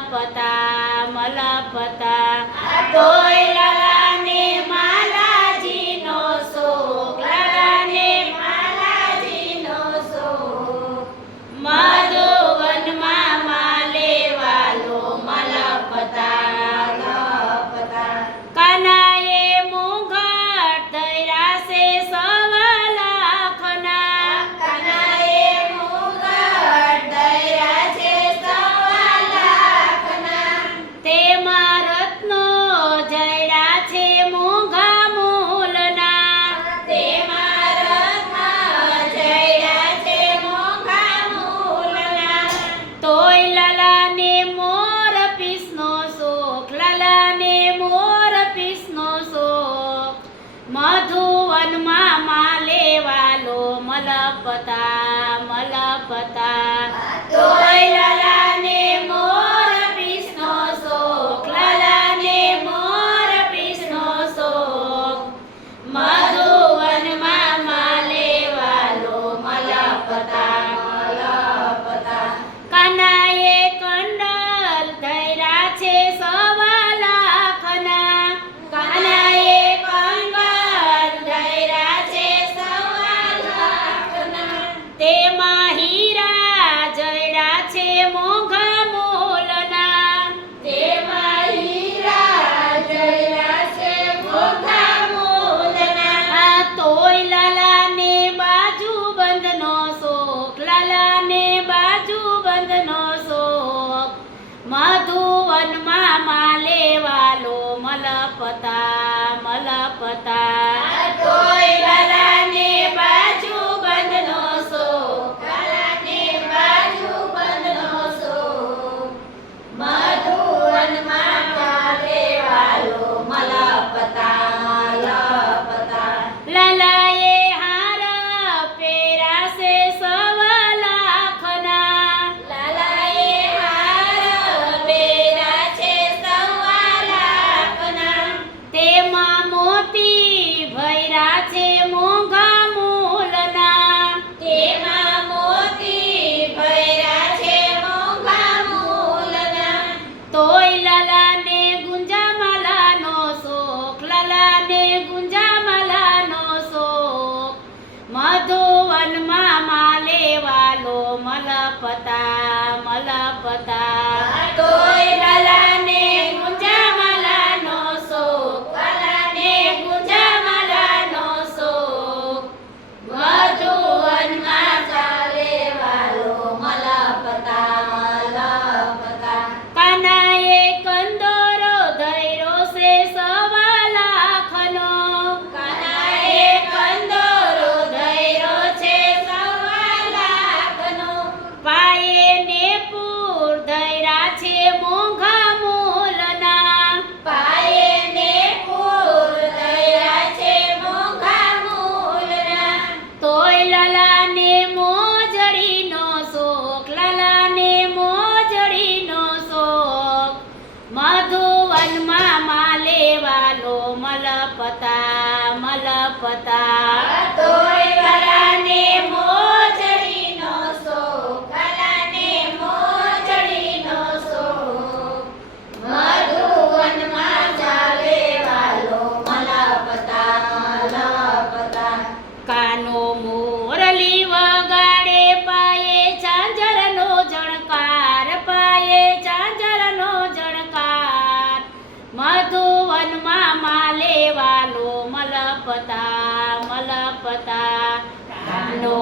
મલપતા મલપતા તોય લાલાને માલાજીનો શોખ લાલાને માલાજીનો શોખ મધુવનમાં માલે વાલો મલપતા મલપતા કાનાએ મુંગટ ધર્યા છે સવા લાખના કાનાએ મુંગટ ધર્યા છે સવા લાખના તેમાં રત્નો જડ્યા છે મોંઘા મૂલના તેમાં રત્ન જડ્યા છે મોંઘા મૂલના તોય લાલાને મોર પીસનો શોખ લાલાને મોર પીસનો શોખ મધુવનમાં માલે વાલો મલપતા મલપતા તોય લાલાને મોર પીસનો શોખ લાલાને મોર પીસનો શોખ મધુવનમાં માલે વાલો મલપતા મલપતા કાનાએ કંડલ ધર્યા છે સવા લાખના કાનાએ કંડલ ધર્યા છે સવા લાખના તેમાં હીરા જડ્યા છે મોંઘા મૂલના તેમાં હીરા જડ્યા છે મોંઘા મૂલના તોય લાલાને બાજુબંધનો શોખ લાલાને બાજુબંધનો શોખ મધુવનમાં માલે વાલો મલપતા મલપતા તોય લાલાને બાજુબંધનો શોખ લાલાને બાજુબંધનો શોખ મધુવનમાં માલે વાલો મલપતા મલપતા લાલાએ હાર પહેરાશે સવા લાખના લાલાએ હાર પહેર્યા છે સવા લાખના તેમાં મોતી ભર્યા છે મોંઘા મૂલના તેમાં મોતી ભર્યા છે મોંઘા મૂલના તોય લાલાને ગુંજામાલાનો શોખ લાલાને ગુંજામાલાનો શોખ મધુવનમાં માલે વાલો મલપતા મલપતા તોય લાલાને ગુંજામાલાનો શોખ લાલાને ગુંજામાલાનો શોખ મધુવનમાં ચાલે વાલો મલપતા મલપતા કાનાએ કંદોરો ધર્યો છે સવા લાખનો કાનાએ કંદોરો ધર્યો છે સવા લાખનો પાયે ને પૂર ધર્યા છે મોંઘા મૂલના પાયે ને પૂર ધર્યા છે મોંઘા મૂલના તોય લાલાને મોજડીનો શોખ લાલાને મોજડીનો શોખ મધુવનમાં માલે વાલો મલપતા મલપતા તોય લાલાને મોજડીનો શોખ લાલાને મોજડીનો શોખ મધુવનમાં ચાલે વાલો મલપતા મલપતા કાનો મોરલી વગાડે પાયે ઝાંઝરનો જણકાર પાયે ઝાંઝરનો જણકાર મધુવનમાં માલે વાલો મલપતા મલપતા કાનો